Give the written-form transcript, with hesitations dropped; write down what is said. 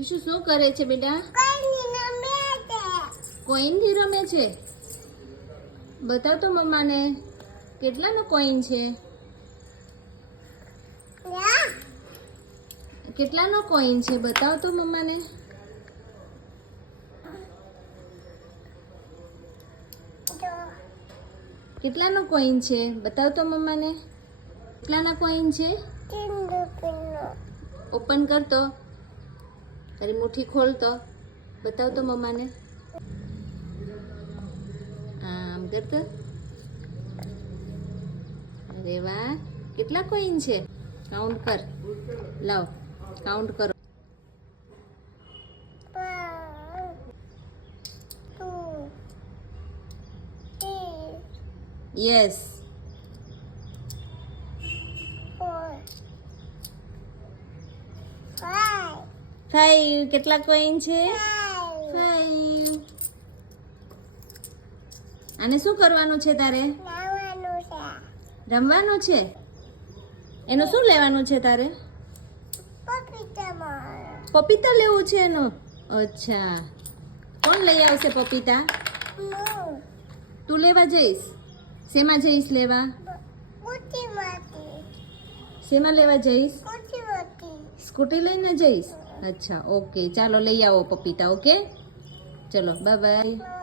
ઈશુ શું કરે છે બેટા? કોઈનથી રમે છે. બતાવ તો મમ્માને કેટલાનો કોઈન છે. કેટલાનો કોઈન છે બતાવ તો મમ્માને. કેટલાનો કોઈન છે બતાવ તો મમ્માને. કેટલાના કોઈન છે? ઓપન કર તો. તારી મુઠ્ઠી ખોલ તો બતાવ તો મમ્માને. આમ કર તો. અરે વાહ, કેટલા કોઈન છે? કાઉન્ટ કર. લાવ કાઉન્ટ કરો. યસ. 5. કેટલા કોઈન છે? 5. આને શું કરવાનું છે તારે? રમવાનું છે. એનું શું લેવાનું છે તારે? પપીતા લેવું છે એનું. અચ્છા, કોણ લઈ આવશે પપીતા? તું લેવા જઈશ? શેમાં જઈશ લેવા? શેમાં લેવા જઈશ? સ્કૂટી લઈને જઈશ. અચ્છા, ઓકે, ચાલો લઈ આવો પપીતા. ઓકે, ચલો બાય બાય.